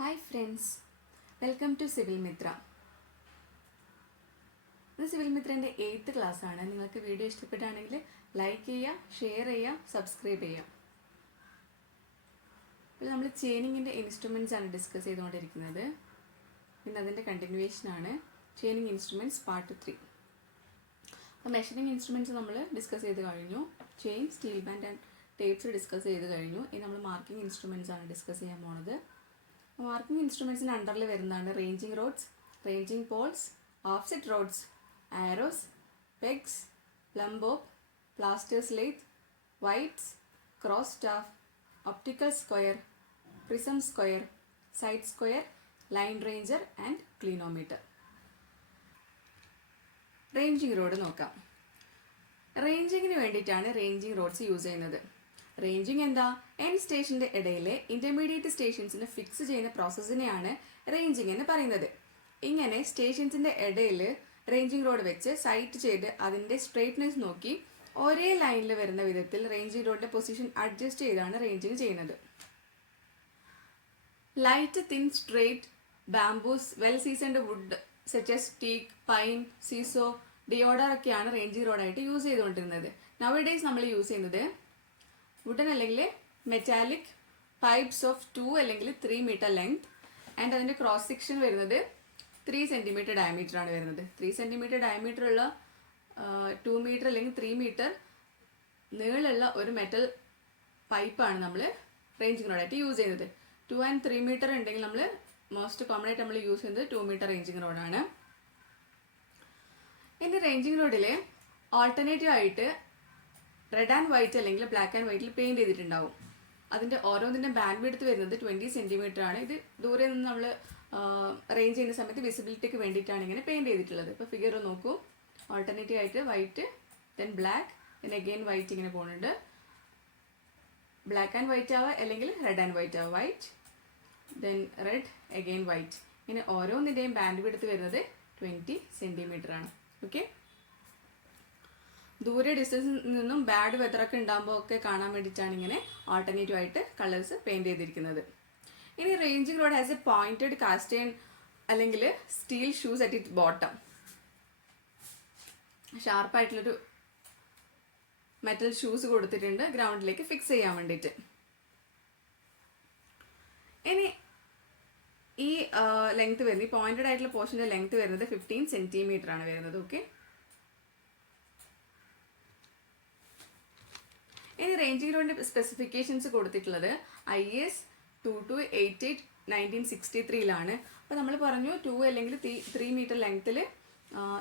Hi friends, welcome to civil Mitra. ഇത് civil മിത്രൻ്റെ 8th ക്ലാസ്സാണ്. നിങ്ങൾക്ക് വീഡിയോ ഇഷ്ടപ്പെട്ടാണെങ്കിൽ ലൈക്ക് ചെയ്യുക, ഷെയർ ചെയ്യുക, സബ്സ്ക്രൈബ് ചെയ്യുക. ഇപ്പോൾ നമ്മൾ ചെയിനിങ്ങിൻ്റെ ഇൻസ്ട്രുമെൻറ്റ്സ് ആണ് ഡിസ്കസ് ചെയ്തുകൊണ്ടിരിക്കുന്നത്. ഇന്ന് അതിൻ്റെ കണ്ടിന്യൂവേഷനാണ് ചെയിനിങ് ഇൻസ്ട്രുമെൻറ്റ്സ് പാർട്ട് 3. അപ്പോൾ മെഷറിംഗ് ഇൻസ്ട്രുമെൻറ്റ്സ് നമ്മൾ ഡിസ്കസ് ചെയ്ത് കഴിഞ്ഞു. Chain, steel band and tapes discuss ചെയ്ത് കഴിഞ്ഞു. ഇനി നമ്മൾ മാർക്കിംഗ് ഇൻസ്ട്രുമെൻറ്റ്സ് ആണ് ഡിസ്കസ് ചെയ്യാൻ പോണത്. മാർക്കിംഗ് ഇൻസ്ട്രുമെൻറ്റ്സിന് അണ്ടറിൽ വരുന്നതാണ് ranging rods, ranging poles, offset rods, arrows, pegs, plumb bob, plasters lath, whites, cross staff, optical square, prism square, side square, line ranger and clinometer. Ranging rod നോക്കാം. റേഞ്ചിങ്ങിന് വേണ്ടിയിട്ടാണ് ranging rods use ചെയ്യുന്നത്. Ranging എന്താ? End സ്റ്റേഷൻ്റെ ഇടയിലെ intermediate സ്റ്റേഷൻസിനെ fix ചെയ്യുന്ന പ്രോസസ്സിനെയാണ് ranging എന്ന് പറയുന്നത്. ഇങ്ങനെ സ്റ്റേഷൻസിൻ്റെ ഇടയിൽ റേഞ്ചിങ് റോഡ് വെച്ച് സൈറ്റ് ചെയ്ത് അതിൻ്റെ സ്ട്രെയിറ്റ്നെസ് നോക്കി ഒരേ ലൈനിൽ വരുന്ന വിധത്തിൽ റേഞ്ചിങ് റോഡിൻ്റെ പൊസിഷൻ അഡ്ജസ്റ്റ് ചെയ്താണ് റേഞ്ചിങ് ചെയ്യുന്നത്. Light, thin, straight, bamboos, well seasoned wood such as teak, pine, sissoo, deodar ഒക്കെയാണ് റേഞ്ചിങ് റോഡായിട്ട് യൂസ് ചെയ്തുകൊണ്ടിരുന്നത്. നവഡേയ്സ് നമ്മൾ യൂസ് ചെയ്യുന്നത് വുഡൻ അല്ലെങ്കിൽ മെറ്റാലിക് പൈപ്സ് ഓഫ് 2 അല്ലെങ്കിൽ 3 മീറ്റർ ലെങ്ത് ആൻഡ് അതിൻ്റെ ക്രോസ് സെക്ഷൻ വരുന്നത് 3 സെൻറ്റിമീറ്റർ ഡയമീറ്റർ ആണ് വരുന്നത്. 3 സെൻറ്റിമീറ്റർ ഡയമീറ്റർ ഉള്ള 2 മീറ്റർ അല്ലെങ്കിൽ 3 മീറ്റർ നീളമുള്ള ഒരു മെറ്റൽ പൈപ്പാണ് നമ്മൾ റേഞ്ചിങ് റോഡായിട്ട് യൂസ് ചെയ്യുന്നത്. 2 and 3 മീറ്റർ ഉണ്ടെങ്കിൽ നമ്മൾ മോസ്റ്റ് കോമൺ ആയിട്ട് നമ്മൾ യൂസ് ചെയ്യുന്നത് 2 മീറ്റർ റേഞ്ചിങ് റോഡാണ്. ഇനി റേഞ്ചിങ് റോഡിൽ ഓൾട്ടർനേറ്റീവ് ആയിട്ട് റെഡ് ആൻഡ് വൈറ്റ് അല്ലെങ്കിൽ ബ്ലാക്ക് ആൻഡ് വൈറ്റിൽ പെയിൻറ് ചെയ്തിട്ടുണ്ടാവും. അതിൻ്റെ ഓരോന്നിൻ്റെ ബാൻഡ് വിഡ്ത്ത് വരുന്നത് 20 സെൻറ്റിമീറ്റർ ആണ്. ഇത് ദൂരെ നിന്ന് നമ്മൾ റേഞ്ച് ചെയ്യുന്ന സമയത്ത് വിസിബിലിറ്റിക്ക് വേണ്ടിയിട്ടാണ് ഇങ്ങനെ പെയിൻറ് ചെയ്തിട്ടുള്ളത്. ഇപ്പോൾ ഫിഗർ നോക്കൂ. ഓൾട്ടർനേറ്റീവ് ആയിട്ട് white, then black, then again white ഇങ്ങനെ പോകുന്നുണ്ട്. ബ്ലാക്ക് ആൻഡ് വൈറ്റ് ആവുക അല്ലെങ്കിൽ റെഡ് ആൻഡ് വൈറ്റ് ആവുക. White, then red, again white. ഇങ്ങനെ ഓരോന്നിൻ്റെയും ബാൻഡ് വിഡ്ത്ത് വരുന്നത് 20 സെൻറ്റിമീറ്റർ ആണ്. ഓക്കെ, ദൂരെ ഡിസ്റ്റൻസിൽ നിന്നും ബാഡ് വെതറൊക്കെ ഉണ്ടാകുമ്പോൾ ഒക്കെ കാണാൻ വേണ്ടിയിട്ടാണ് ഇങ്ങനെ ആൾട്ടർനേറ്റീവ് ആയിട്ട് കളേഴ്സ് പെയിൻറ് ചെയ്തിരിക്കുന്നത്. ഇനി ranging rod has a pointed cast iron അല്ലെങ്കിൽ steel shoes at it bottom. ഷാർപ്പായിട്ടുള്ളൊരു മെറ്റൽ ഷൂസ് കൊടുത്തിട്ടുണ്ട് ഗ്രൗണ്ടിലേക്ക് ഫിക്സ് ചെയ്യാൻ വേണ്ടിയിട്ട്. ഇനി ഈ ലെങ്ത് വരുന്നത്, ഈ പോയിന്റഡ് ആയിട്ടുള്ള പോർഷൻ്റെ ലെങ്ത് വരുന്നത് 15 സെൻറ്റിമീറ്റർ ആണ് വരുന്നത്. ഓക്കെ, ഇനി റേഞ്ചിങ് റോഡിൻ്റെ സ്പെസിഫിക്കേഷൻസ് കൊടുത്തിട്ടുള്ളത് IS 2288/1963 അപ്പോൾ നമ്മൾ പറഞ്ഞു 2 അല്ലെങ്കിൽ 3 മീറ്റർ ലെങ്ത്തിൽ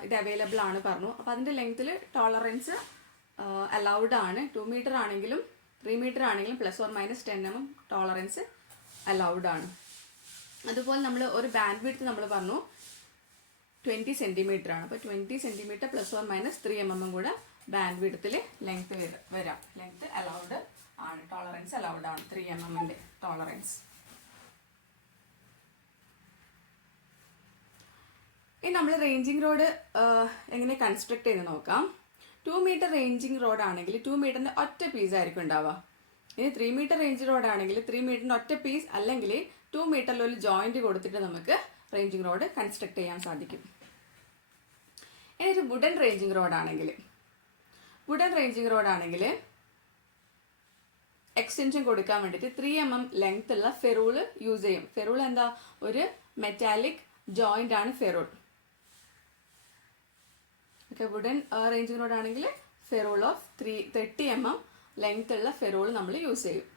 ഇത് അവൈലബിൾ ആണ് പറഞ്ഞു. അപ്പോൾ അതിൻ്റെ ലെങ്ത്തിൽ ടോളറൻസ് അലൗഡ് ആണ്. 2 മീറ്റർ ആണെങ്കിലും 3 മീറ്റർ ആണെങ്കിലും ±10 mm ടോളറൻസ് അലൗഡ് ആണ്. അതുപോലെ നമ്മൾ ഒരു ബാൻഡ് വിഡ്ത്ത് നമ്മൾ പറഞ്ഞു 20 സെൻറ്റിമീറ്റർ ആണ്. അപ്പോൾ 20 സെൻറ്റിമീറ്റർ ±3 mm കൂടെ ബാൻഡ് വിഡ്ത്തിൽ ലെങ്ത് വരാം. ലെങ്ത് അലൗഡ് ആണ്, ടോളറൻസ് അലൗഡ് ആണ്, 3 mm ടോളറൻസ്. ഇനി നമ്മൾ റേഞ്ചിങ് റോഡ് എങ്ങനെ കൺസ്ട്രക്ട് ചെയ്ത് നോക്കാം. 2 മീറ്റർ റേഞ്ചിങ് റോഡ് ആണെങ്കിൽ 2 മീറ്ററിൻ്റെ ഒറ്റ പീസ് ആയിരിക്കും ഉണ്ടാവുക. ഇനി 3 മീറ്റർ റേഞ്ച് റോഡ് ആണെങ്കിൽ 3 മീറ്ററിൻ്റെ ഒറ്റ പീസ് അല്ലെങ്കിൽ 2 മീറ്ററിൽ ഒരു ജോയിൻറ്റ് കൊടുത്തിട്ട് നമുക്ക് റേഞ്ചിങ് റോഡ് കൺസ്ട്രക്ട് ചെയ്യാൻ സാധിക്കും. ഇനി ഒരു വുഡൻ റേഞ്ചിങ് റോഡ് ആണെങ്കിൽ എക്സ്റ്റൻഷൻ കൊടുക്കാൻ വേണ്ടിയിട്ട് 3 mm ലെങ്ത് ഉള്ള ഫെറൂള് യൂസ് ചെയ്യും. ഫെറൂൾ എന്താ? ഒരു മെറ്റാലിക് ജോയിൻ്റ് ആണ് ferrule. Okay, wooden ranging rod ആണെങ്കിൽ ഫെറൂൾ ഓഫ് 30 mm ലെങ്ത് ഉള്ള ഫെറൂൾ നമ്മൾ യൂസ് ചെയ്യും.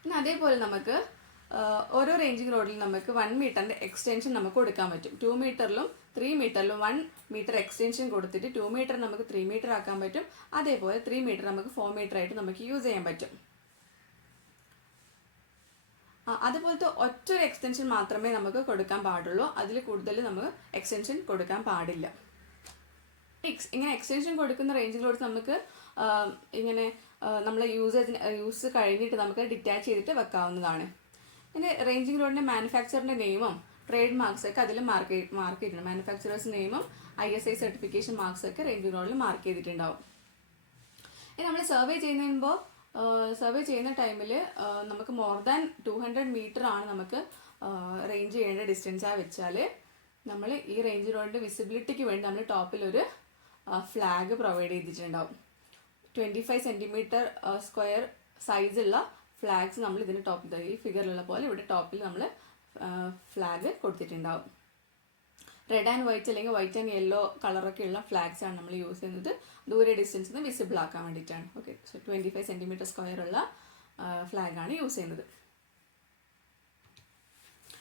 പിന്നെ അതേപോലെ നമുക്ക് ഓരോ റേഞ്ചിങ് റോഡിലും നമുക്ക് 1 മീറ്ററിൻ്റെ എക്സ്റ്റൻഷൻ നമുക്ക് കൊടുക്കാൻ പറ്റും. 2 മീറ്ററിലും 3 മീറ്ററിലും 1 മീറ്റർ എക്സ്റ്റൻഷൻ കൊടുത്തിട്ട് 2 മീറ്റർ നമുക്ക് 3 മീറ്റർ ആക്കാൻ പറ്റും. അതേപോലെ 3 മീറ്റർ നമുക്ക് 4 മീറ്റർ ആയിട്ട് നമുക്ക് യൂസ് ചെയ്യാൻ പറ്റും. അതുപോലത്തെ ഒറ്റൊരു എക്സ്റ്റൻഷൻ മാത്രമേ നമുക്ക് കൊടുക്കാൻ പാടുള്ളൂ. അതിൽ കൂടുതൽ നമുക്ക് എക്സ്റ്റൻഷൻ കൊടുക്കാൻ പാടില്ല. ഇങ്ങനെ എക്സ്റ്റൻഷൻ കൊടുക്കുന്ന റേഞ്ചിങ് റോഡ്സ് നമുക്ക് ഇങ്ങനെ നമ്മൾ യൂസ് കഴിഞ്ഞിട്ട് നമുക്ക് ഡിറ്റാച്ച് ചെയ്തിട്ട് വെക്കാവുന്നതാണ്. ഇനി റേഞ്ചിങ് റോഡിൻ്റെ മാനുഫാക്ചറിൻ്റെ നെയിമും ട്രേഡ് മാർക്സ് ഒക്കെ അതിൽ മാർക്ക് ചെയ്തിട്ടുണ്ട്. മാനുഫാക്ചറേഴ്സ് നെയിമും ISI സർട്ടിഫിക്കേഷൻ മാർക്സ് ഒക്കെ റേഞ്ചിങ് റോഡിൽ മാർക്ക് ചെയ്തിട്ടുണ്ടാവും. ഇനി നമ്മൾ സർവേ ചെയ്യുന്നതിന് മുമ്പ് സർവേ ചെയ്യുന്ന ടൈമിൽ നമുക്ക് മോർ ദാൻ 200 മീറ്റർ ആണ് നമുക്ക് റേഞ്ച് ചെയ്യേണ്ട ഡിസ്റ്റൻസായി വെച്ചാൽ നമ്മൾ ഈ റേഞ്ച് റോഡിൻ്റെ വിസിബിലിറ്റിക്ക് വേണ്ടി നമ്മൾ ടോപ്പിലൊരു ഫ്ലാഗ് പ്രൊവൈഡ് ചെയ്തിട്ടുണ്ടാവും. 25 സെൻറ്റിമീറ്റർ സ്ക്വയർ സൈസുള്ള ഫ്ലാഗ്സ് നമ്മൾ ഇതിന് ടോപ്പിൽ, ഈ ഫിഗറിലുള്ള പോലെ ഇവിടെ ടോപ്പിൽ നമ്മൾ ഫ്ലാഗ് കൊടുത്തിട്ടുണ്ടാവും. റെഡ് ആൻഡ് വൈറ്റ് അല്ലെങ്കിൽ വൈറ്റ് ആൻഡ് യെല്ലോ കളറൊക്കെ ഉള്ള ഫ്ലാഗ്സ് ആണ് നമ്മൾ യൂസ് ചെയ്യുന്നത് ദൂരെ ഡിസ്റ്റൻസിൽ നിന്ന് വിസിബിൾ ആക്കാൻ വേണ്ടിയിട്ടാണ്. ഓക്കെ, സോ 25 സെൻറ്റിമീറ്റർ സ്ക്വയർ ഉള്ള ഫ്ലാഗാണ് യൂസ് ചെയ്യുന്നത്.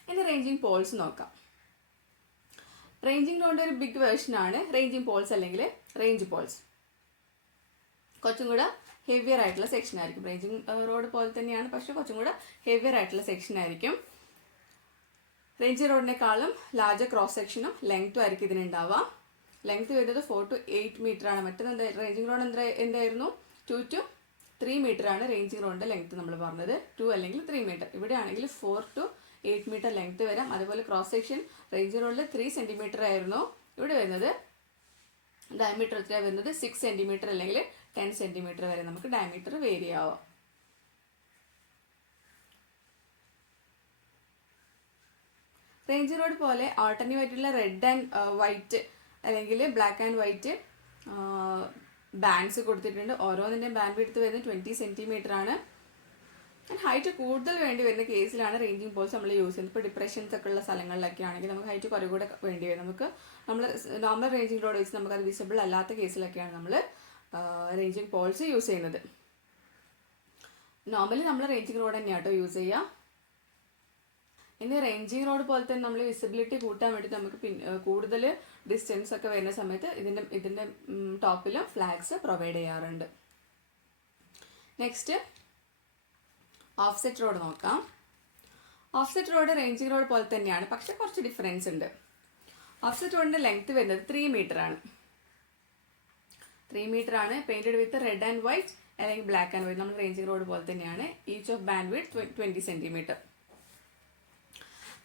ഇനി റേഞ്ചിങ് പോൾസ് നോക്കാം. റേഞ്ചിങ് റോഡിൻ്റെ ഒരു ബിഗ് വേർഷനാണ് റേഞ്ചിങ് പോൾസ് അല്ലെങ്കിൽ റേഞ്ച് പോൾസ്. കുറച്ചും കൂടെ ഹെവിയർ ആയിട്ടുള്ള സെക്ഷൻ ആയിരിക്കും. റേഞ്ചിങ് റോഡ് പോലെ തന്നെയാണ്, പക്ഷേ കുറച്ചും കൂടെ ഹെവിയർ ആയിട്ടുള്ള സെക്ഷൻ ആയിരിക്കും. റേഞ്ച് റോഡിനേക്കാളും ലാർജർ ക്രോസ് സെക്ഷനും ലെങ്ത്തും ആയിരിക്കും ഇതിനുണ്ടാവുക. ലെങ്ത് വരുന്നത് 4 to 8 മീറ്റർ ആണ്. മറ്റേത് റേഞ്ചിങ് റോഡ് എന്തായിരുന്നു 2 to 3 മീറ്റർ ആണ് റേഞ്ചിങ് റോഡിൻ്റെ ലെങ്ത് നമ്മൾ പറഞ്ഞത്, 2 അല്ലെങ്കിൽ 3 മീറ്റർ. ഇവിടെ ആണെങ്കിൽ 4 to 8 മീറ്റർ ലെങ്ത് വരാം. അതുപോലെ ക്രോസ് സെക്ഷൻ റേഞ്ച് റോഡിൽ 3 സെൻറ്റിമീറ്റർ ആയിരുന്നു, ഇവിടെ വരുന്നത് ഡയമീറ്റർ എത്രയാണ് വരുന്നത് 6 സെൻറ്റിമീറ്റർ അല്ലെങ്കിൽ 10 സെൻറ്റിമീറ്റർ വരെ നമുക്ക് ഡയമീറ്റർ വേരി ആവാം. റേഞ്ച് റോഡ് പോലെ ആൾട്ടർനേറ്റീവ് ആയിട്ടുള്ള റെഡ് ആൻഡ് വൈറ്റ് അല്ലെങ്കിൽ ബ്ലാക്ക് ആൻഡ് വൈറ്റ് ബാൻഡ്സ് കൊടുത്തിട്ടുണ്ട്. ഓരോന്നിൻ്റെയും ബാൻഡ് വിഡ്ത്ത് വരുന്നത് 20 സെൻറ്റിമീറ്റർ ആണ്. ഹൈറ്റ് കൂടുതൽ വേണ്ടി വരുന്ന കേസിലാണ് റേഞ്ചിങ് പോൾസ് നമ്മൾ യൂസ് ചെയ്യുന്നത്. ഇപ്പോൾ ഡിപ്രഷൻസ് ഒക്കെ ഉള്ള സ്ഥലങ്ങളിലൊക്കെ ആണെങ്കിൽ നമുക്ക് ഹൈറ്റ് കുറച്ചുകൂടെ വേണ്ടി വരും. നമ്മൾ നോർമൽ റേഞ്ചിങ് റോഡ് വെച്ച് നമുക്കത് വിസിബിൾ അല്ലാത്ത കേസിലൊക്കെയാണ് നമ്മൾ റേഞ്ചിങ് പോൾസ് യൂസ് ചെയ്യുന്നത്. നോർമലി നമ്മൾ റേഞ്ചിങ് റോഡ് തന്നെയാണ് കേട്ടോ യൂസ് ചെയ്യുക. ഇനി റേഞ്ചിങ് റോഡ് പോലെ തന്നെ നമ്മൾ വിസിബിലിറ്റി കൂട്ടാൻ വേണ്ടിയിട്ട് നമുക്ക് കൂടുതൽ ഡിസ്റ്റൻസ് ഒക്കെ വരുന്ന സമയത്ത് ഇതിൻ്റെ ടോപ്പിലും ഫ്ലാഗ്സ് പ്രൊവൈഡ് ചെയ്യാറുണ്ട്. നെക്സ്റ്റ് ഓഫ്സെറ്റ് റോഡ് നോക്കാം. ഓഫ്സെറ്റ് റോഡ് റേഞ്ചിങ് റോഡ് പോലെ തന്നെയാണ്, പക്ഷെ കുറച്ച് ഡിഫറൻസ് ഉണ്ട്. ഓഫ്സെറ്റ് റോഡിൻ്റെ ലെങ്ത് വരുന്നത് 3 മീറ്റർ ആണ്. 3 മീറ്റർ ആണ്. Painted with red and white അല്ലെങ്കിൽ ബ്ലാക്ക് ആൻഡ് വൈറ്റ്. നമ്മൾ റേഞ്ചിങ് റോഡ് പോലെ തന്നെയാണ്. Each of band width 20 centimetre.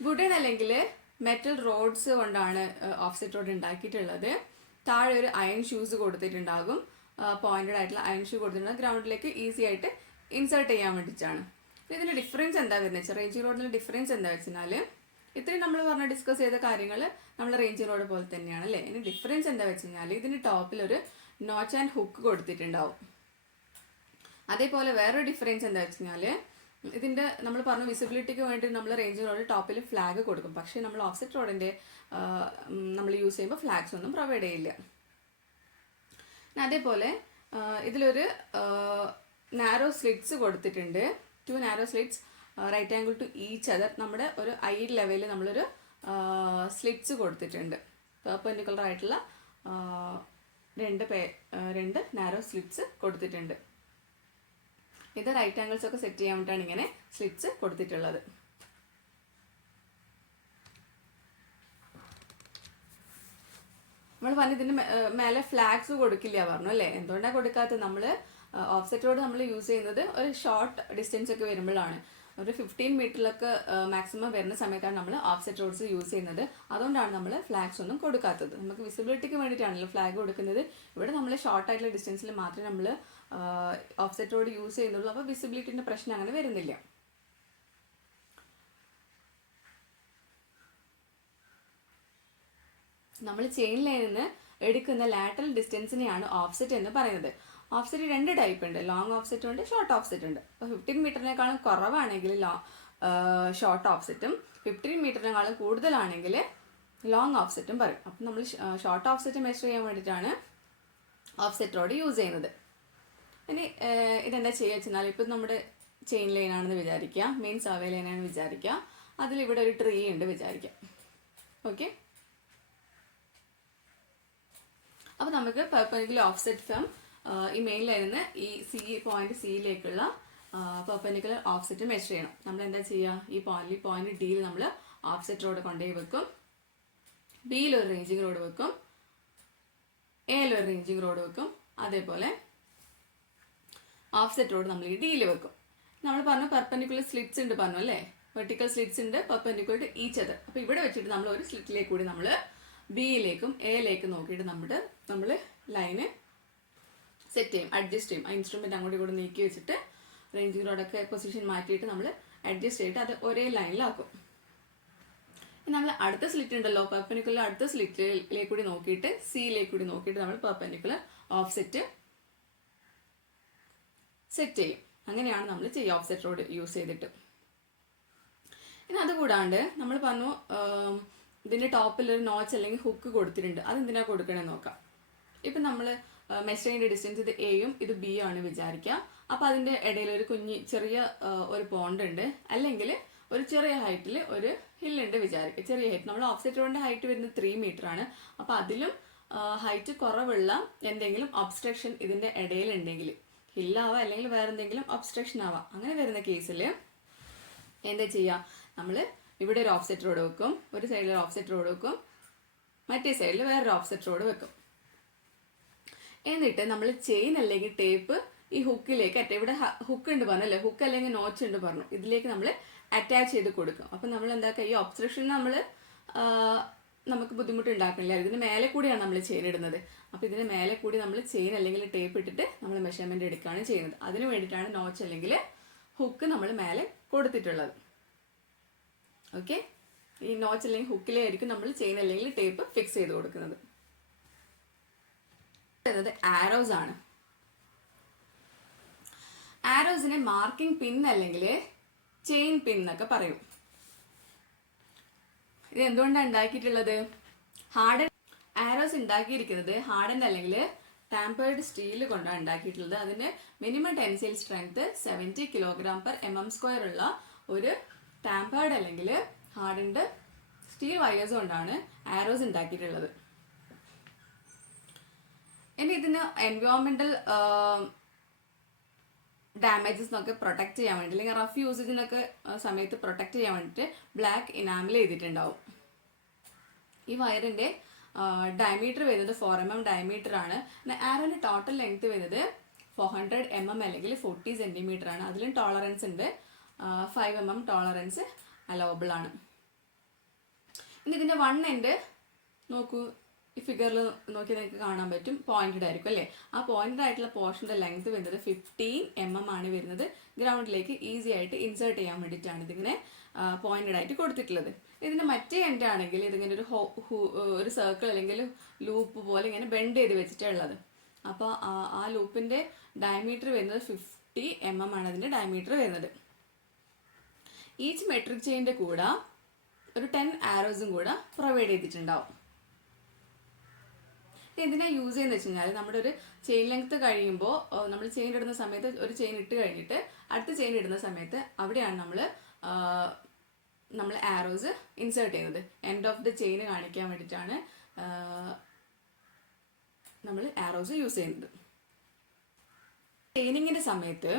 Wooden അല്ലെങ്കിൽ മെറ്റൽ റോഡ്സ് കൊണ്ടാണ് ഓഫ്സെറ്റ് റോഡ് ഉണ്ടാക്കിയിട്ടുള്ളത്. താഴെ ഒരു അയൺ ഷൂസ് കൊടുത്തിട്ടുണ്ടാകും. പോയിന്റഡ് ആയിട്ടുള്ള അയൺ ഷൂ കൊടുത്തിട്ടുണ്ടാകും. ഗ്രൗണ്ടിലേക്ക് ഈസി ആയിട്ട് ഇൻസേർട്ട് ചെയ്യാൻ വേണ്ടിയിട്ടാണ്. ഇതിൻ്റെ ഡിഫറൻസ് എന്താ വരുന്നത് വെച്ചാൽ റേഞ്ചിങ് റോഡിൻ്റെ ഡിഫറൻസ് എന്താ വെച്ചാൽ ഇത്രയും നമ്മൾ ഡിസ്കസ് ചെയ്ത കാര്യങ്ങൾ നമ്മൾ റേഞ്ചിങ് റോഡ് പോലെ തന്നെയാണ് അല്ലേ. ഇനി ഡിഫറൻസ് എന്താ വെച്ച് കഴിഞ്ഞാൽ ഇതിൻ്റെ ടോപ്പിൽ ഒരു നോച്ച് ആൻഡ് ഹുക്ക് കൊടുത്തിട്ടുണ്ടാവും. അതേപോലെ വേറൊരു ഡിഫറൻസ് എന്താ വെച്ച് കഴിഞ്ഞാൽ ഇതിൻ്റെ നമ്മൾ പറഞ്ഞ വിസിബിലിറ്റിക്ക് വേണ്ടി നമ്മൾ റേഞ്ചിങ് റോഡിൽ ടോപ്പിൽ ഫ്ലാഗ് കൊടുക്കും. പക്ഷേ നമ്മൾ ഓഫ്സെറ്റ് റോഡിൻ്റെ നമ്മൾ യൂസ് ചെയ്യുമ്പോൾ ഫ്ലാഗ്സ് ഒന്നും പ്രൊവൈഡ് ചെയ്യില്ല. അതേപോലെ ഇതിലൊരു നാരോ സ്ലിറ്റ്സ് കൊടുത്തിട്ടുണ്ട്. 2 narrow slits right angle to each other. നമ്മുടെ ഒരു ഐ ലെവലിൽ നമ്മളൊരു സ്ലിറ്റ്സ് കൊടുത്തിട്ടുണ്ട്. പെർപെൻഡിക്കുലർ ആയിട്ടുള്ള രണ്ട് നാരോ സ്ലിറ്റ്സ് കൊടുത്തിട്ടുണ്ട്. ഇത് റൈറ്റ് ആംഗിൾസ് ഒക്കെ സെറ്റ് ചെയ്യാൻ വേണ്ടിയിട്ടാണ് ഇങ്ങനെ സ്ലിറ്റ്സ് കൊടുത്തിട്ടുള്ളത്. നമ്മൾ പറഞ്ഞ ഇതിന് മേലെ ഫ്ലാഗ്സ് കൊടുക്കില്ല പറഞ്ഞു അല്ലേ. എന്തുകൊണ്ടാണ് കൊടുക്കാത്തത്? നമ്മൾ ഓഫ്സെറ്റ് റോഡ് നമ്മൾ യൂസ് ചെയ്യുന്നത് ഒരു ഷോർട്ട് ഡിസ്റ്റൻസ് ഒക്കെ വരുമ്പോഴാണ്. ഒരു 15 മീറ്ററിലൊക്കെ മാക്സിമം വരുന്ന സമയത്താണ് നമ്മൾ ഓഫ്സെറ്റ് റോഡ്സ് യൂസ് ചെയ്യുന്നത്. അതുകൊണ്ടാണ് നമ്മൾ ഫ്ലാഗ്സ് ഒന്നും കൊടുക്കാത്തത്. നമുക്ക് വിസിബിലിറ്റിക്ക് വേണ്ടിയിട്ടാണല്ലോ ഫ്ലാഗ് കൊടുക്കുന്നത്. ഇവിടെ നമ്മൾ ഷോർട്ട് ആയിട്ടുള്ള ഡിസ്റ്റൻസിൽ മാത്രമേ നമ്മൾ ഓഫ്സെറ്റ് റോഡ് യൂസ് ചെയ്യുന്നുള്ളൂ. അപ്പോൾ വിസിബിലിറ്റിൻ്റെ പ്രശ്നം അങ്ങനെ വരുന്നില്ല. നമ്മൾ ചെയിൻ ലൈനിൽ നിന്ന് എടുക്കുന്ന ലാറ്ററൽ ഡിസ്റ്റൻസിനെയാണ് ഓഫ്സെറ്റ് എന്ന് പറയുന്നത്. ഓഫ്സെറ്റ് 2 ടൈപ്പ് ഉണ്ട്. ലോങ് ഓഫ്സെറ്റ് ഉണ്ട്, ഷോർട്ട് ഓഫ്സെറ്റ് ഉണ്ട്. അപ്പോൾ 15 മീറ്ററിനേക്കാളും കുറവാണെങ്കിൽ ഷോർട്ട് ഓഫ്സെറ്റും 15 മീറ്ററിനേക്കാളും കൂടുതലാണെങ്കിൽ ലോങ് ഓഫ്സെറ്റും പറയും. അപ്പം നമ്മൾ ഷോർട്ട് ഓഫ്സെറ്റ് മെഷർ ചെയ്യാൻ വേണ്ടിയിട്ടാണ് ഓഫ്സെറ്റ് റോഡ് യൂസ് ചെയ്യുന്നത്. ഇനി ഇതെന്താ ചെയ്യുക വെച്ചാൽ ഇപ്പം നമ്മുടെ ചെയിൻ ലൈനാണെന്ന് വിചാരിക്കുക, മെയിൻ സർവേ ലൈനാണെന്ന് വിചാരിക്കുക. അതിലിവിടെ ഒരു ട്രീ ഉണ്ട് വിചാരിക്കുക. ഓക്കെ, അപ്പോൾ നമുക്ക് പെർപെൻഡിക്കുലർ ഓഫ്സെറ്റ് ഫ്രം ഈ മെയിൻ ലൈനിൽ നിന്ന് ഈ പോയിന്റ് സിയിലേക്കുള്ള പെർപെൻഡിക്കുലർ ഓഫ്സെറ്റ് മെഷർ ചെയ്യണം. നമ്മൾ എന്താ ചെയ്യുക? ഈ പോയിന്റ് ഡിയിൽ നമ്മൾ ഓഫ്സെറ്റ് റോഡ് കൊണ്ടുപോയി വെക്കും. ബിയിൽ ഒരു റേഞ്ചിങ് റോഡ് വെക്കും, എയിൽ ഒരു റേഞ്ചിങ് റോഡ് വെക്കും. അതേപോലെ ഓഫ്സെറ്റ് റോഡ് നമ്മൾ ഈ ഡിയിൽ വെക്കും. നമ്മൾ പറഞ്ഞു പെർപെൻഡിക്കുലർ സ്ലിറ്റ്സ് ഉണ്ട് പറഞ്ഞു അല്ലേ. വെർട്ടിക്കൽ സ്ലിറ്റ്സ് ഉണ്ട് പെർപെൻഡിക്കുലർ ടു ഈച്ച് അതർ. അപ്പോൾ ഇവിടെ വെച്ചിട്ട് നമ്മൾ ഒരു സ്ലിറ്റിലേക്ക് കൂടി നമ്മൾ ബിയിലേക്കും എയിലേക്കും നോക്കിയിട്ട് നമ്മൾ ലൈന് സെറ്റ് ചെയ്യും, അഡ്ജസ്റ്റ് ചെയ്യും. ആ ഇൻസ്ട്രുമെന്റ് അങ്ങോട്ട് കൂടെ നീക്കി വെച്ചിട്ട് റേഞ്ചിങ് റോഡൊക്കെ പൊസിഷൻ മാറ്റിയിട്ട് നമ്മൾ അഡ്ജസ്റ്റ് ചെയ്തിട്ട് അത് ഒരേ ലൈനിലാക്കും. നമ്മൾ അടുത്ത സ്ലിറ്റ് ഉണ്ടല്ലോ, പെർപെൻഡിക്കുലർ അടുത്ത സ്ലിറ്റിലേക്ക് കൂടി നോക്കിയിട്ട് സിയിലേക്ക് കൂടി നോക്കിയിട്ട് നമ്മൾ പെർപെൻഡിക്കുലർ ഓഫ്സെറ്റ് സെറ്റ് ചെയ്യും. അങ്ങനെയാണ് നമ്മൾ ചെയ്യുക ഓഫ്സെറ്റ് റോഡ് യൂസ് ചെയ്തിട്ട്. ഇനി അതുകൂടാണ്ട് നമ്മൾ പറഞ്ഞു ഇതിൻ്റെ ടോപ്പിൽ ഒരു നോച്ച് അല്ലെങ്കിൽ ഹുക്ക് കൊടുത്തിട്ടുണ്ട്. അതെന്തിനാ കൊടുക്കണമെന്ന് നോക്കാം. ഇപ്പം നമ്മൾ മെഷറിങ്ങിൻ്റെ ഡിസ്റ്റൻസ് ഇത് എയും ഇത് ബി ആണ് വിചാരിക്കുക. അപ്പോൾ അതിൻ്റെ ഇടയിൽ ഒരു ചെറിയ ഒരു പോണ്ട് ഉണ്ട്, അല്ലെങ്കിൽ ഒരു ചെറിയ ഹൈറ്റിൽ ഒരു ഹില്ലുണ്ട് വിചാരിക്കുക. ചെറിയ ഹൈറ്റ്, നമ്മൾ ഓഫ്സെറ്റ് റോഡിൻ്റെ ഹൈറ്റ് വരുന്നത് 3 മീറ്റർ ആണ്. അപ്പോൾ അതിലും ഹൈറ്റ് കുറവുള്ള എന്തെങ്കിലും ഒബ്സ്ട്രക്ഷൻ ഇതിൻ്റെ ഇടയിലുണ്ടെങ്കിൽ, ഹില്ലാവാം അല്ലെങ്കിൽ വേറെ എന്തെങ്കിലും ഒബ്സ്ട്രക്ഷൻ ആവാം, അങ്ങനെ വരുന്ന കേസിൽ എന്താ ചെയ്യുക, നമ്മൾ ഇവിടെ ഒരു ഓഫ്സെറ്റ് റോഡ് വെക്കും, ഒരു സൈഡിൽ ഒരു ഓഫ്സെറ്റ് റോഡ് വെക്കും, മറ്റേ സൈഡിൽ വേറൊരു ഓഫ്സെറ്റ് റോഡ് വെക്കും. എന്നിട്ട് നമ്മൾ ചെയിൻ അല്ലെങ്കിൽ ടേപ്പ് ഈ ഹുക്കിലേക്ക് ഇവിടെ ഹുക്ക് ഉണ്ട് പറഞ്ഞല്ലേ, ഹുക്ക് അല്ലെങ്കിൽ നോച്ച് ഉണ്ട് പറഞ്ഞു, ഇതിലേക്ക് നമ്മൾ അറ്റാച്ച് ചെയ്ത് കൊടുക്കും. അപ്പം നമ്മൾ എന്താക്കുക, ഈ ഒബ്സ്ട്രക്ഷൻ നമുക്ക് ബുദ്ധിമുട്ട് ഉണ്ടാക്കണില്ല. ഇതിന് മേലെ കൂടിയാണ് നമ്മൾ ചെയിൻ ഇടുന്നത്. അപ്പോൾ ഇതിന് മേലെ കൂടി നമ്മൾ ചെയിൻ അല്ലെങ്കിൽ ടേപ്പ് ഇട്ടിട്ട് നമ്മൾ മെഷർമെൻറ്റ് എടുക്കുകയാണ് ചെയ്യുന്നത്. അതിന് വേണ്ടിയിട്ടാണ് നോച്ച് അല്ലെങ്കിൽ ഹുക്ക് നമ്മൾ മേലെ കൊടുത്തിട്ടുള്ളത്. ഓക്കെ, ഈ നോച്ച് അല്ലെങ്കിൽ ഹുക്കിലായിരിക്കും നമ്മൾ ചെയിൻ അല്ലെങ്കിൽ ടേപ്പ് ഫിക്സ് ചെയ്ത് കൊടുക്കുന്നത്. ആരോസ് ആണ്. ആരോസിനെ മാർക്കിംഗ് പിൻ അല്ലെങ്കിൽ ചെയിൻ പിൻ എന്നൊക്കെ പറയും. ഇത് എന്തുകൊണ്ടാണ് ഉണ്ടാക്കിയിട്ടുള്ളത്? ഹാർഡൻ ആരോസ് ഉണ്ടാക്കിയിരിക്കുന്നത് ഹാർഡൻ അല്ലെങ്കിൽ ടാമ്പേർഡ് സ്റ്റീൽ കൊണ്ടാണ് ഉണ്ടാക്കിയിട്ടുള്ളത്. അതിന് മിനിമം ടെൻസൈൽ സ്ട്രെങ്ത് 70 kg/mm² ഉള്ള ഒരു ടാമ്പേർഡ് അല്ലെങ്കിൽ ഹാർഡൻഡ് സ്റ്റീൽ വയേഴ്സ് കൊണ്ടാണ് ആരോസ് ഉണ്ടാക്കിയിട്ടുള്ളത്. ഇനി ഇതിന് എൻവയോൺമെന്റൽ ഡാമേജസ് എന്നൊക്കെ പ്രൊട്ടക്ട് ചെയ്യാൻ വേണ്ടി, അല്ലെങ്കിൽ റഫ് യൂസേജിനൊക്കെ സമയത്ത് പ്രൊട്ടക്ട് ചെയ്യാൻ വേണ്ടിയിട്ട് ബ്ലാക്ക് ഇനാമിൽ ചെയ്തിട്ടുണ്ടാവും. ഈ വയറിൻ്റെ ഡയമീറ്റർ വരുന്നത് 4 mm ഡയമീറ്റർ ആണ്. ആരോൻ്റെ ടോട്ടൽ ലെങ്ത് വരുന്നത് 400 mm അല്ലെങ്കിൽ 40 cm ആണ്. അതിലും ടോളറൻസ് ഉണ്ട്, 5 mm ടോളറൻസ് അലവബിൾ ആണ്. ഇനി ഇതിൻ്റെ 1 end നോക്കൂ, ഈ ഫിഗറിൽ നോക്കി നിങ്ങൾക്ക് കാണാൻ പറ്റും, പോയിന്റഡ് ആയിരിക്കും അല്ലേ. ആ പോയിന്റഡ് ആയിട്ടുള്ള പോർഷൻ്റെ ലെങ്ത് വരുന്നത് 15 mm ആണ് വരുന്നത്. ഗ്രൗണ്ടിലേക്ക് ഈസി ആയിട്ട് ഇൻസേർട്ട് ചെയ്യാൻ വേണ്ടിയിട്ടാണ് ഇതിങ്ങനെ പോയിന്റഡ് ആയിട്ട് കൊടുത്തിട്ടുള്ളത്. ഇതിൻ്റെ മറ്റേ എൻഡ് ആണെങ്കിൽ ഇതിങ്ങനെ ഒരു സർക്കിൾ അല്ലെങ്കിൽ ലൂപ്പ് പോലെ ഇങ്ങനെ ബെൻഡ് ചെയ്ത് വെച്ചിട്ടുള്ളത്. അപ്പോൾ ആ ലൂപ്പിൻ്റെ ഡയമീറ്റർ വരുന്നത് 50 mm ആണ് അതിൻ്റെ ഡയമീറ്റർ വരുന്നത്. ഈച്ച് മെട്രിക് ചെയിൻ്റെ കൂടെ ഒരു 10 ആരോസും കൂടെ പ്രൊവൈഡ് ചെയ്തിട്ടുണ്ടാവും. എന്തിനാണ് യൂസ് ചെയ്യുന്നത് വെച്ച് കഴിഞ്ഞാൽ, നമ്മുടെ ഒരു ചെയിൻ ലെങ്ത് കഴിയുമ്പോൾ നമ്മൾ ചെയിൻ ഇടുന്ന സമയത്ത് ഒരു ചെയിൻ ഇട്ട് കഴിഞ്ഞിട്ട് അടുത്ത ചെയിൻ ഇടുന്ന സമയത്ത് അവിടെയാണ് നമ്മൾ ആരോസ് ഇൻസേർട്ട് ചെയ്യുന്നത്. എൻഡ് ഓഫ് ദ ചെയിൻ കാണിക്കാൻ വേണ്ടിയിട്ടാണ് നമ്മൾ ആരോസ് യൂസ് ചെയ്യുന്നത്. ചെയിനിങ്ങിൻ്റെ സമയത്ത്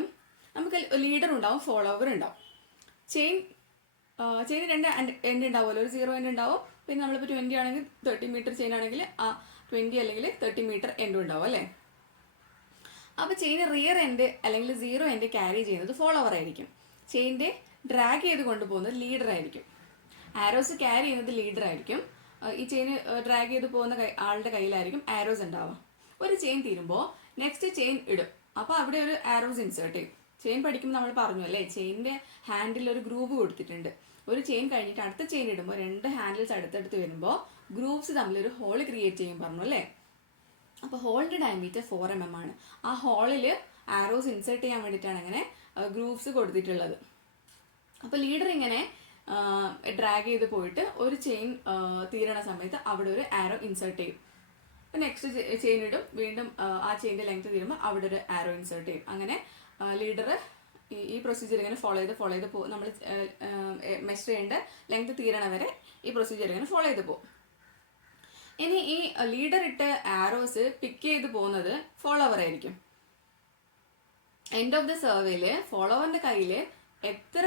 നമുക്ക് ലീഡർ ഉണ്ടാവും, ഫോളോവർ ഉണ്ടാവും. ചെയിൻ 2 എൻഡ് ഉണ്ടാവുമല്ലോ, ഒരു 0 എൻഡ് ഉണ്ടാവും. പിന്നെ നമ്മളിപ്പോൾ 20 ആണെങ്കിൽ 30 മീറ്റർ ചെയിൻ ആണെങ്കിൽ ആ 20 അല്ലെങ്കിൽ 30 മീറ്റർ എൻഡും ഉണ്ടാവും അല്ലേ. അപ്പോൾ ചെയിൻ റിയർ എൻഡ് അല്ലെങ്കിൽ 0 എൻഡ് ക്യാരി ചെയ്യുന്നത് ഫോളോവർ ആയിരിക്കും. ചെയിൻ്റെ ഡ്രാഗ് ചെയ്ത് കൊണ്ടുപോകുന്നത് ലീഡർ ആയിരിക്കും. ആരോസ് ക്യാരി ചെയ്യുന്നത് ലീഡർ ആയിരിക്കും. ഈ ചെയിൻ ഡ്രാഗ് ചെയ്ത് പോകുന്ന ആളുടെ കയ്യിലായിരിക്കും ആരോസ് ഉണ്ടാവുക. ഒരു ചെയിൻ തീരുമ്പോൾ നെക്സ്റ്റ് ചെയിൻ ഇടും. അപ്പോൾ അവിടെ ഒരു ആരോസ് ഇൻസേർട്ട് ചെയ്യും. ചെയിൻ പഠിക്കുമ്പോൾ നമ്മൾ പറഞ്ഞു അല്ലേ, ചെയിനിൻ്റെ ഹാൻഡിൽ ഒരു ഗ്രൂവ് കൊടുത്തിട്ടുണ്ട്. ഒരു ചെയിൻ കഴിഞ്ഞിട്ട് അടുത്ത ചെയിൻ ഇടുമ്പോൾ 2 ഹാൻഡിൽസ് അടുത്തടുത്ത് വരുമ്പോൾ ഗ്രൂപ്പ്സ് തമ്മിലൊരു ഹോൾ ക്രിയേറ്റ് ചെയ്യും പറഞ്ഞു അല്ലേ. അപ്പോൾ ഹോളിൻ്റെ ഡയമീറ്റർ 4 mm ആണ്. ആ ഹോളിൽ ആരോസ് ഇൻസേർട്ട് ചെയ്യാൻ വേണ്ടിയിട്ടാണ് അങ്ങനെ ഗ്രൂപ്പ്സ് കൊടുത്തിട്ടുള്ളത്. അപ്പോൾ ലീഡർ ഇങ്ങനെ ഡ്രാഗ് ചെയ്ത് പോയിട്ട് ഒരു ചെയിൻ തീരണ സമയത്ത് അവിടെ ഒരു ആരോ ഇൻസേർട്ട് ചെയ്യും. അപ്പോൾ നെക്സ്റ്റ് ചെയിൻ ഇടും, വീണ്ടും ആ ചെയിൻ്റെ ലെങ്ത് തീരുമ്പോൾ അവിടെ ഒരു ആരോ ഇൻസേർട്ട് ചെയ്യും. അങ്ങനെ ലീഡർ ഈ പ്രൊസീജിയർ ഇങ്ങനെ ഫോളോ ചെയ്ത് നമ്മൾ മെഷർ ചെയ്യേണ്ട ലെങ്ത് തീരണ വരെ ഈ പ്രൊസീജിയർ ഇങ്ങനെ ഫോളോ ചെയ്ത് പോകും. ഇനി ഈ ലീഡർ ഇട്ട് ആരോസ് പിക്ക് ചെയ്ത് പോകുന്നത് ഫോളോവർ ആയിരിക്കും. എൻഡ് ഓഫ് ദ സർവേയിൽ ഫോളോവറിൻ്റെ കയ്യിൽ എത്ര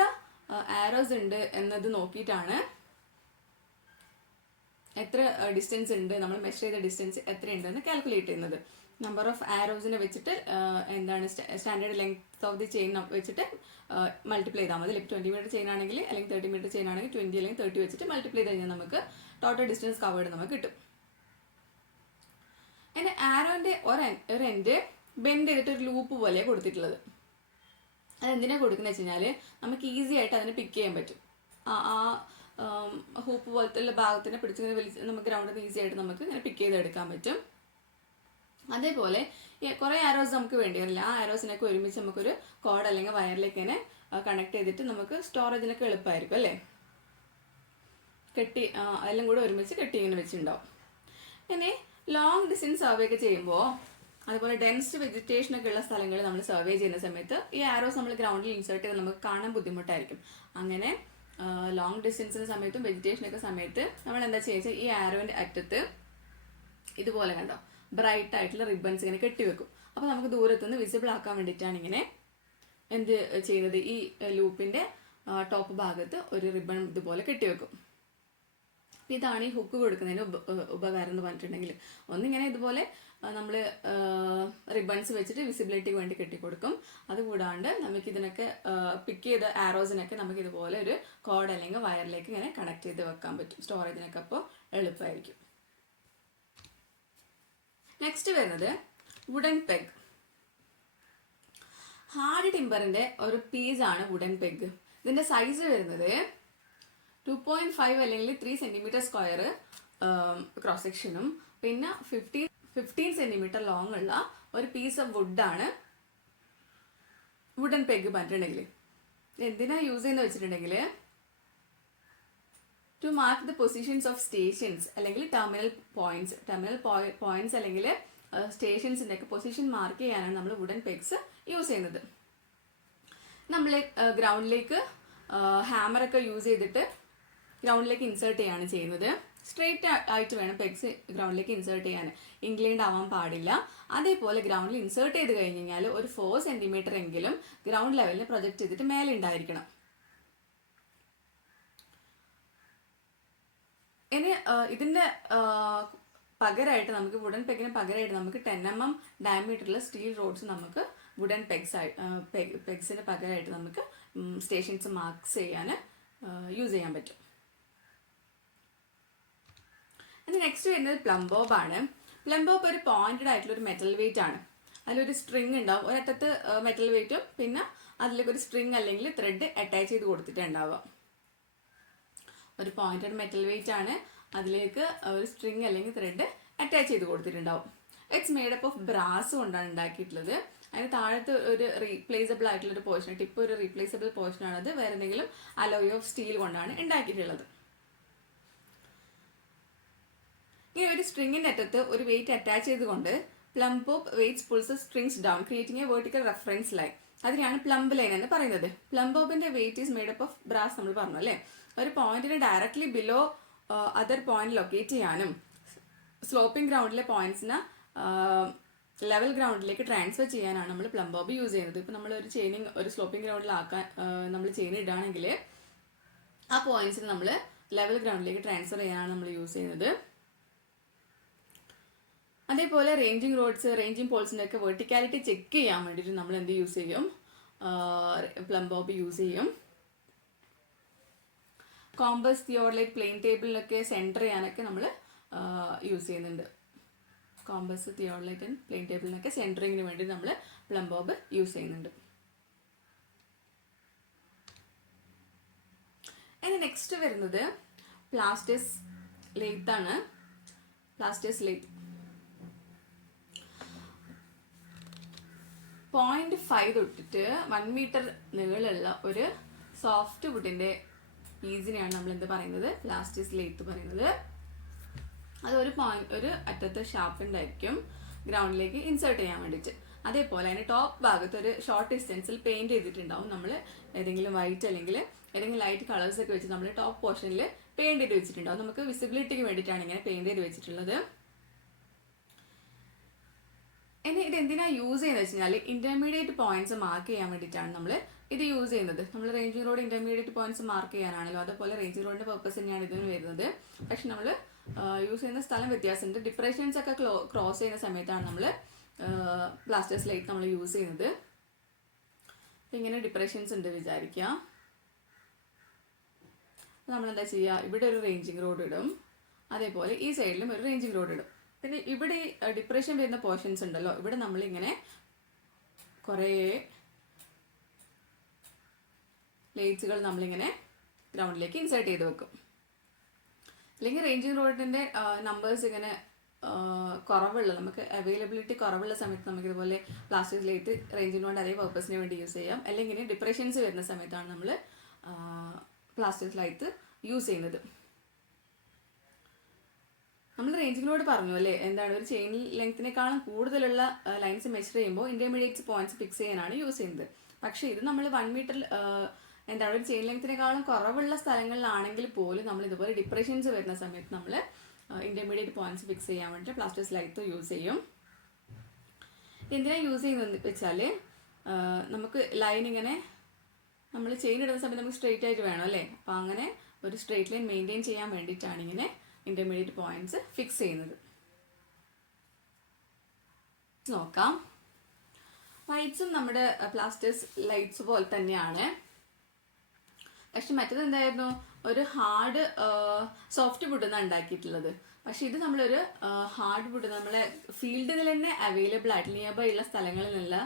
ആരോസ് ഉണ്ട് എന്നത് നോക്കിയിട്ടാണ്, എത്ര ഡിസ്റ്റൻസ് ഉണ്ട്, നമ്മൾ മെഷർ ചെയ്ത ഡിസ്റ്റൻസ് എത്രയുണ്ടെന്ന് കാൽക്കുലേറ്റ് ചെയ്യുന്നത്. നമ്പർ ഓഫ് ആരോസിനെ വെച്ചിട്ട് എന്താണ് standard length of the chain വെച്ചിട്ട് മൾട്ടിപ്ലൈ ചെയ്താൽ മതി. 20 മീറ്റർ ചെയിൻ ആണെങ്കിൽ അല്ലെങ്കിൽ 30 മീറ്റർ ചെയിൻ ആണെങ്കിൽ 20 അല്ലെങ്കിൽ 30 വെച്ചിട്ട് മൾട്ടിപ്ലൈ ചെയ്ത് കഴിഞ്ഞാൽ നമുക്ക് ടോട്ടൽ ഡിസ്റ്റൻസ് കവേർഡ് നമുക്ക് കിട്ടും. ഇനി ആരോൻ്റെ ഒരു എൻഡ് ബെൻഡ് ചെയ്തിട്ട് ഒരു ലൂപ്പ് പോലെ കൊടുത്തിട്ടുള്ളത്. അതെന്തിനാണ് കൊടുക്കുന്നത് വെച്ച് കഴിഞ്ഞാൽ നമുക്ക് ഈസി ആയിട്ട് അതിനെ പിക്ക് ചെയ്യാൻ പറ്റും. ആ ഹൂപ്പ് പോലത്തെ ഭാഗത്തിനെ പിടിച്ചിങ്ങനെ വലിച്ച് നമുക്ക് ഗ്രൗണ്ടിൽ നിന്ന് ഈസി ആയിട്ട് നമുക്ക് ഇങ്ങനെ പിക്ക് ചെയ്തെടുക്കാൻ പറ്റും. അതേപോലെ കുറേ ആരോസ് നമുക്ക് വേണ്ടി വരില്ല. ആ ആരോസിനൊക്കെ ഒരുമിച്ച് നമുക്കൊരു കോഡ് അല്ലെങ്കിൽ വയറിലേക്ക് ഇങ്ങനെ കണക്ട് ചെയ്തിട്ട് നമുക്ക് സ്റ്റോറേജിനൊക്കെ എളുപ്പമായിരിക്കും അല്ലേ. കെട്ടി എല്ലാം കൂടെ ഒരുമിച്ച് കെട്ടി ഇങ്ങനെ വെച്ചിട്ടുണ്ടാവും. ഇനി ലോങ് ഡിസ്റ്റൻസ് സർവേ ഒക്കെ ചെയ്യുമ്പോൾ അതുപോലെ ഡെൻസ് വെജിറ്റേഷൻ ഒക്കെ ഉള്ള സ്ഥലങ്ങളിൽ നമ്മൾ സർവേ ചെയ്യുന്ന സമയത്ത് ഈ ആരോസ് നമ്മൾ ഗ്രൗണ്ടിൽ ഇൻസേർട്ട് ചെയ്ത് നമുക്ക് കാണാൻ ബുദ്ധിമുട്ടായിരിക്കും. അങ്ങനെ ലോങ് ഡിസ്റ്റൻസിന്റെ സമയത്തും വെജിറ്റേഷനൊക്കെ സമയത്ത് നമ്മൾ എന്താ ചെയ്യുക, ഈ ആരോന്റെ അറ്റത്ത് ഇതുപോലെ കണ്ടോ ബ്രൈറ്റ് ആയിട്ടുള്ള റിബൺസ് ഇങ്ങനെ കെട്ടിവെക്കും. അപ്പോൾ നമുക്ക് ദൂരത്തുനിന്ന് വിസിബിൾ ആക്കാൻ വേണ്ടിയിട്ടാണ് ഇങ്ങനെ എന്ത് ചെയ്യുന്നത്, ഈ ലൂപ്പിന്റെ ടോപ്പ് ഭാഗത്ത് ഒരു റിബൺ ഇതുപോലെ കെട്ടിവെക്കും. ഇതാണ് ഈ ഹുക്ക് കൊടുക്കുന്നതിന് ഉപകാരം എന്ന് പറഞ്ഞിട്ടുണ്ടെങ്കിൽ, ഒന്നിങ്ങനെ ഇതുപോലെ നമ്മൾ റിബൺസ് വെച്ചിട്ട് വിസിബിലിറ്റിക്ക് വേണ്ടി കെട്ടിക്കൊടുക്കും. അതുകൂടാണ്ട് നമുക്ക് ഇതിനൊക്കെ പിക്ക് ചെയ്ത ആരോസിനൊക്കെ നമുക്ക് ഇതുപോലെ ഒരു കോഡ് അല്ലെങ്കിൽ വയറിലേക്ക് ഇങ്ങനെ കണക്ട് ചെയ്ത് വെക്കാൻ പറ്റും. സ്റ്റോറേജിനൊക്കെ അപ്പോൾ എളുപ്പമായിരിക്കും. നെക്സ്റ്റ് വരുന്നത് വുഡൻ പെഗ്. ഹാർഡ് ടിമ്പറിന്റെ ഒരു പീസാണ് വുഡൻ പെഗ്. ഇതിന്റെ സൈസ് വരുന്നത് 2.5 അല്ലെങ്കിൽ 3 സെന്റിമീറ്റർ സ്ക്വയർ ക്രോസ് സെക്ഷനും പിന്നെ 15 സെന്റിമീറ്റർ ലോങ് ഉള്ള ഒരു പീസ് ഓഫ് വുഡാണ് വുഡൻ പെഗ് പറഞ്ഞിട്ടുണ്ടെങ്കിൽ. എന്തിനാ യൂസ് ചെയ്യുന്ന വെച്ചിട്ടുണ്ടെങ്കിൽ to mark the positions of stations അല്ലെങ്കിൽ ടെർമിനൽ പോയിന്റ്സ് അല്ലെങ്കിൽ സ്റ്റേഷൻസിന്റെ ഒക്കെ പൊസിഷൻ മാർക്ക് ചെയ്യാനാണ് നമ്മൾ വുഡൻ പെഗ്സ് യൂസ് ചെയ്യുന്നത്. നമ്മൾ ഗ്രൗണ്ടിലേക്ക് ഹാമറൊക്കെ യൂസ് ചെയ്തിട്ട് ഗ്രൗണ്ടിലേക്ക് ഇൻസേർട്ട് ചെയ്യാണ് ചെയ്യുന്നത്. സ്ട്രെയിറ്റ് ആയിട്ട് വേണം പെഗ്സ് ഗ്രൗണ്ടിലേക്ക് ഇൻസേർട്ട് ചെയ്യാൻ, ഇൻക്ലൈൻഡ് ആവാൻ പാടില്ല. അതേപോലെ ഗ്രൗണ്ടിൽ ഇൻസേർട്ട് ചെയ്ത് കഴിഞ്ഞ് കഴിഞ്ഞാൽ ഒരു 4 സെന്റിമീറ്റർ എങ്കിലും ഗ്രൗണ്ട് ലെവലിൽ പ്രൊജക്ട് ചെയ്തിട്ട് മേലെ ഉണ്ടായിരിക്കണം. ഇനി ഇതിന്റെ പകരമായിട്ട് നമുക്ക് വുഡൻ പെഗിന് പകരമായിട്ട് നമുക്ക് 10 mm ഡയമീറ്ററിലെ സ്റ്റീൽ റോഡ്സ് നമുക്ക് വുഡൻ പെഗ്സിന് പകരമായിട്ട് നമുക്ക് സ്റ്റേഷൻസ് മാർക്സ് ചെയ്യാൻ യൂസ് ചെയ്യാൻ പറ്റും. ഇനി നെക്സ്റ്റ് വരുന്നത് പ്ലംബോബ് ആണ്. പ്ലംബോബ് ഒരു പോയിന്റഡ് ആയിട്ടുള്ള ഒരു മെറ്റൽ വെയിറ്റ് ആണ്. അതിലൊരു സ്ട്രിങ് ഉണ്ടാവും, ഒരറ്റത്ത് മെറ്റൽ വെയിറ്റും പിന്നെ അതിലേക്ക് ഒരു സ്ട്രിങ് അല്ലെങ്കിൽ ത്രെഡ് അറ്റാച്ച് ചെയ്ത് കൊടുത്തിട്ടുണ്ടാവുക. ഒരു പോയിന്റഡ് മെറ്റൽ വെയിറ്റ് ആണ്, അതിലേക്ക് ഒരു സ്ട്രിങ് അല്ലെങ്കിൽ ത്രെഡ് അറ്റാച്ച് ചെയ്ത് കൊടുത്തിട്ടുണ്ടാവും. It's made up of brass കൊണ്ടാണ് ഉണ്ടാക്കിയിട്ടുള്ളത്. അതിന് താഴത്ത് ഒരു റീപ്ലേസബിൾ ആയിട്ടുള്ള ഒരു പോർഷൻ, ടിപ്പ് ഒരു റീപ്ലേസബിൾ പോർഷൻ ആണത്. വേറെ എന്തെങ്കിലും അലോയ് ഓഫ് സ്റ്റീൽ കൊണ്ടാണ് ഉണ്ടാക്കിയിട്ടുള്ളത്. ഇങ്ങനെ ഒരു സ്ട്രിങ്ങിന്റെ അറ്റത്ത് ഒരു വെയിറ്റ് അറ്റാച്ച് ചെയ്തുകൊണ്ട് plumb bob weights pulls strings down creating a vertical reference line. അതിനാണ് പ്ലംബ് ലൈൻ എന്ന് പറയുന്നത്. പ്ലംബോബിന്റെ weight is made up of brass നമ്മൾ പറഞ്ഞു അല്ലേ. ഒരു പോയിന്റിന് directly below other point locate ചെയ്യാനും സ്ലോപ്പിംഗ് ഗ്രൗണ്ടിലെ പോയിന്റ്സിന് ലെവൽ ഗ്രൗണ്ടിലേക്ക് ട്രാൻസ്ഫർ ചെയ്യാനാണ് നമ്മൾ പ്ലംബോബ് യൂസ് ചെയ്യുന്നത്. ഇപ്പം നമ്മൾ ഒരു ചെയിനിങ് ഒരു സ്ലോപ്പിംഗ് ഗ്രൗണ്ടിലാക്കാൻ നമ്മൾ ചെയിൻ ഇടുകയാണെങ്കിൽ ആ പോയിന്റ്സിന് നമ്മൾ ലെവൽ ഗ്രൗണ്ടിലേക്ക് ട്രാൻസ്ഫർ ചെയ്യാനാണ് നമ്മൾ യൂസ് ചെയ്യുന്നത്. അതേപോലെ റേഞ്ചിങ് റോഡ്സ്, റേഞ്ചിങ് പോൾസിൻ്റെ ഒക്കെ വെർട്ടിക്കാലിറ്റി ചെക്ക് ചെയ്യാൻ വേണ്ടിയിട്ട് നമ്മൾ എന്ത് യൂസ് ചെയ്യും, പ്ലംബോബ് യൂസ് ചെയ്യും. കോമ്പസ്, തിയോഡലൈറ്റ്, പ്ലെയിൻ ടേബിളിലൊക്കെ സെൻറ്റർ ചെയ്യാനൊക്കെ നമ്മൾ യൂസ് ചെയ്യുന്നുണ്ട്. കോമ്പസ്, തിയോഡലൈറ്റ് ആൻഡ് പ്ലെയിൻ ടേബിളിനൊക്കെ സെൻറ്ററിങ്ങിന് വേണ്ടി നമ്മൾ പ്ലംബോബ് യൂസ് ചെയ്യുന്നുണ്ട്. ഇനി നെക്സ്റ്റ് വരുന്നത് പ്ലാസ്റ്റേഴ്സ് ലേത്ത് ആണ്. പ്ലാസ്റ്റേഴ്സ് ലേത്ത് 0.5 തൊട്ടിട്ട് 1 മീറ്റർ നീളമുള്ള ഒരു സോഫ്റ്റ് വുഡിന്റെ പീസിനെയാണ് നമ്മൾ എന്ത് പറയുന്നത്, പ്ലാസ്റ്റേഴ്സ് ലേത്ത് പറയുന്നത്. അത് ഒരു അറ്റത്ത് ഷാർപ്പൻഡ് ആയിരിക്കും ഗ്രൗണ്ടിലേക്ക് ഇൻസേർട്ട് ചെയ്യാൻ വേണ്ടിയിട്ട്. അതേപോലെ അതിന് ടോപ്പ് ഭാഗത്ത് ഒരു ഷോർട്ട് ഡിസ്റ്റൻസിൽ പെയിന്റ് ചെയ്തിട്ടുണ്ടാവും. നമ്മൾ ഏതെങ്കിലും വൈറ്റ് അല്ലെങ്കിൽ ഏതെങ്കിലും ലൈറ്റ് കളേഴ്സ് ഒക്കെ വെച്ച് നമ്മൾ ടോപ്പ് പോർഷനിൽ പെയിന്റ് ചെയ്ത് വെച്ചിട്ടുണ്ടാവും. നമുക്ക് വിസിബിലിറ്റിക്ക് വേണ്ടിയിട്ടാണ് ഇങ്ങനെ പെയിന്റ് ചെയ്ത് വെച്ചിട്ടുള്ളത്. ഇനി ഇത് എന്തിനാ യൂസ് ചെയ്യുന്നത് വെച്ച് കഴിഞ്ഞാൽ ഇന്റർമീഡിയറ്റ് പോയിന്റ്സ് മാർക്ക് ചെയ്യാൻ വേണ്ടിയിട്ടാണ് നമ്മൾ ഇത് യൂസ് ചെയ്യുന്നത്. നമ്മൾ ranging rod intermediate points mark ചെയ്യാനാണല്ലോ, അതുപോലെ റേഞ്ചിങ് റോഡിന്റെ പർപ്പസ് തന്നെയാണ് ഇതിന് വരുന്നത്. പക്ഷെ നമ്മൾ യൂസ് ചെയ്യുന്ന സ്ഥലം വ്യത്യാസമുണ്ട്. ഡിപ്രഷൻസ് ഒക്കെ ക്രോസ് ചെയ്യുന്ന സമയത്താണ് നമ്മൾ പ്ലാസ്റ്റേഴ്സ് ലേത്ത് നമ്മൾ യൂസ് ചെയ്യുന്നത്. ഇങ്ങനെ ഡിപ്രഷൻസ് ഉണ്ട് വിചാരിക്കുക. നമ്മളെന്താ ചെയ്യുക, ഇവിടെ ഒരു റേഞ്ചിങ് റോഡ് ഇടും, അതേപോലെ ഈ സൈഡിലും ഒരു റേഞ്ചിങ് റോഡ് ഇടും. പിന്നെ ഇവിടെ ഡിപ്രഷൻ വരുന്ന പോർഷൻസ് ഉണ്ടല്ലോ, ഇവിടെ നമ്മളിങ്ങനെ കുറേ ലൈറ്റ്സുകൾ നമ്മളിങ്ങനെ ഗ്രൗണ്ടിലേക്ക് ഇൻസേർട്ട് ചെയ്ത് വെക്കും. അല്ലെങ്കിൽ റേഞ്ചിങ് റോഡിൻ്റെ നമ്പേഴ്സ് ഇങ്ങനെ കുറവുള്ള, നമുക്ക് അവൈലബിലിറ്റി കുറവുള്ള സമയത്ത് നമുക്ക് ഇതുപോലെ പ്ലാസ്റ്റിക് ലൈറ്റ് റേഞ്ചിങ് റോഡ് അതേ പർപ്പസിന് വേണ്ടി യൂസ് ചെയ്യാം. അല്ലെങ്കിൽ ഡിപ്രഷൻസ് വരുന്ന സമയത്താണ് നമ്മൾ പ്ലാസ്റ്റിക് ലൈറ്റ് യൂസ് ചെയ്യുന്നത്. നമ്മൾ റേഞ്ചിങ് റോഡ് പറഞ്ഞു അല്ലേ, എന്താണ് ഒരു ചെയിൻ ലെങ്ത്തിനേക്കാളും കൂടുതലുള്ള ലൈൻസ് മെഷർ ചെയ്യുമ്പോൾ ഇന്റർമീഡിയറ്റ് പോയിന്റ്സ് ഫിക്സ് ചെയ്യാനാണ് യൂസ് ചെയ്യുന്നത്. പക്ഷേ ഇത് നമ്മൾ 1 മീറ്റർ എന്താണ് ഒരു ചെയിൻ ലെങ്ത്തിനേക്കാളും കുറവുള്ള സ്ഥലങ്ങളിലാണെങ്കിൽ പോലും നമ്മൾ ഇതുപോലെ ഡിപ്രഷൻസ് വരുന്ന സമയത്ത് നമ്മൾ ഇന്റർമീഡിയറ്റ് പോയിന്റ്സ് ഫിക്സ് ചെയ്യാൻ വേണ്ടി പ്ലാസ്റ്റിക് ലൈറ്റ് യൂസ് ചെയ്യും. എന്തിനാണ് യൂസ് ചെയ്യുന്നതെന്ന് വെച്ചാൽ നമുക്ക് ലൈൻ ഇങ്ങനെ നമ്മൾ ചെയിൻ ഇടുന്ന സമയത്ത് നമുക്ക് സ്ട്രെയിറ്റ് ആയിട്ട് വേണം അല്ലേ, അപ്പോൾ അങ്ങനെ ഒരു സ്ട്രെയിറ്റ് ലൈൻ മെയിൻറ്റെയിൻ ചെയ്യാൻ വേണ്ടിയിട്ടാണ് ഇങ്ങനെ ഇന്റർമീഡിയറ്റ് പോയിന്റ്സ് ഫിക്സ് ചെയ്യുന്നത്. നോക്കാം. വൈറ്റ്സും നമ്മുടെ പ്ലാസ്റ്റിക് ലൈറ്റ്സ് പോലെ തന്നെയാണ്. പക്ഷെ മറ്റേത് എന്തായിരുന്നു, ഒരു ഹാർഡ് സോഫ്റ്റ് വുഡെന്നാണ് ഉണ്ടാക്കിയിട്ടുള്ളത്. പക്ഷെ ഇത് നമ്മളൊരു ഹാർഡ് വുഡ് നമ്മളെ ഫീൽഡിൽ തന്നെ അവൈലബിൾ ആയിട്ട് നിയർ ബൈ ഉള്ള സ്ഥലങ്ങളിൽ നിന്നുള്ള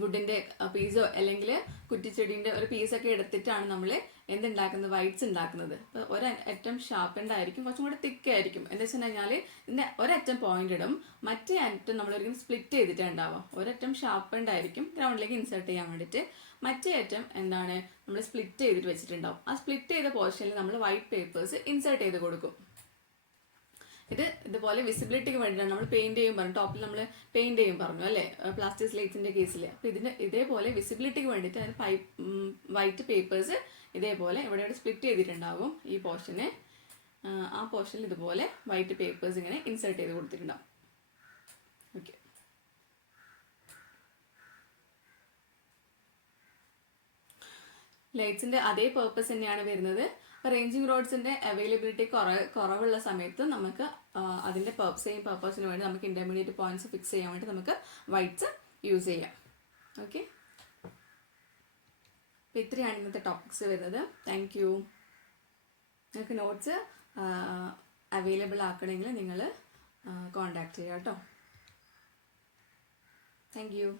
വുഡിൻ്റെ പീസോ അല്ലെങ്കിൽ കുറ്റിച്ചെടീൻ്റെ ഒരു പീസൊക്കെ എടുത്തിട്ടാണ് നമ്മൾ എന്തുണ്ടാക്കുന്നത്, വൈറ്റ്സ് ഉണ്ടാക്കുന്നത്. അപ്പോൾ ഒരറ്റം ഷാർപ്പൻഡ് ആയിരിക്കും, കുറച്ചും കൂടെ തിക്ക് ആയിരിക്കും. എന്താ വെച്ച് കഴിഞ്ഞാൽ ഇതിൻ്റെ ഒരറ്റം പോയിന്റ് ഇടും, മറ്റേ അറ്റം നമ്മളൊരിക്കലും സ്പ്ലിറ്റ് ചെയ്തിട്ട് ഉണ്ടാവുക. ഒരറ്റം ഷാർപ്പൻഡ് ആയിരിക്കും ഗ്രൗണ്ടിലേക്ക് ഇൻസേർട്ട് ചെയ്യാൻ വേണ്ടിയിട്ട്, മറ്റേ അറ്റം എന്താണ് നമ്മൾ സ്പ്ലിറ്റ് ചെയ്തിട്ട് വെച്ചിട്ടുണ്ടാവും. ആ സ്പ്ലിറ്റ് ചെയ്ത പോർഷനിൽ നമ്മൾ വൈറ്റ് പേപ്പേഴ്സ് ഇൻസേർട്ട് ചെയ്ത് കൊടുക്കും. ഇതുപോലെ വിസിബിലിറ്റിക്ക് വേണ്ടിയിട്ടാണ് നമ്മൾ പെയിന്റ് ചെയ്യും പറഞ്ഞു, ടോപ്പിൽ നമ്മൾ പെയിന്റ് ചെയ്യും പറഞ്ഞു അല്ലേ പ്ലാസ്റ്റിക് സ്ലേറ്റ്സിന്റെ കേസിൽ. അപ്പോൾ ഇതേപോലെ വിസിബിലിറ്റിക്ക് വേണ്ടിയിട്ട് അതിന് വൈറ്റ് പേപ്പേഴ്സ് ഇതേപോലെ ഇവിടെ സ്പ്ലിറ്റ് ചെയ്തിട്ടുണ്ടാകും. ഈ പോർഷന് ആ പോർഷനിൽ ഇതുപോലെ വൈറ്റ് പേപ്പേഴ്സ് ഇങ്ങനെ ഇൻസേർട്ട് ചെയ്ത് കൊടുത്തിട്ടുണ്ടാകും. ഓക്കെ, ലൈറ്റ്സിന്റെ അതേ പേർപ്പസ് തന്നെയാണ് വരുന്നത്. റേഞ്ചിങ് റോഡ്സിന്റെ അവൈലബിലിറ്റി കുറവുള്ള സമയത്ത് നമുക്ക് അതിന്റെ സെയിം പർപ്പസിന് വേണ്ടി നമുക്ക് ഇന്റർമീഡിയറ്റ് പോയിന്റ്സ് ഫിക്സ് ചെയ്യാൻ വേണ്ടി നമുക്ക് വൈറ്റ്സ് യൂസ് ചെയ്യാം. ഓക്കെ, അപ്പോൾ ഇത്രയാണ് ഇന്നത്തെ ടോപ്പിക്സ് വരുന്നത്. Thank you. നിങ്ങൾക്ക് നോട്ട്സ് അവൈലബിൾ ആക്കണമെങ്കിൽ നിങ്ങൾ കോണ്ടാക്ട് ചെയ്യാം കേട്ടോ. Thank you.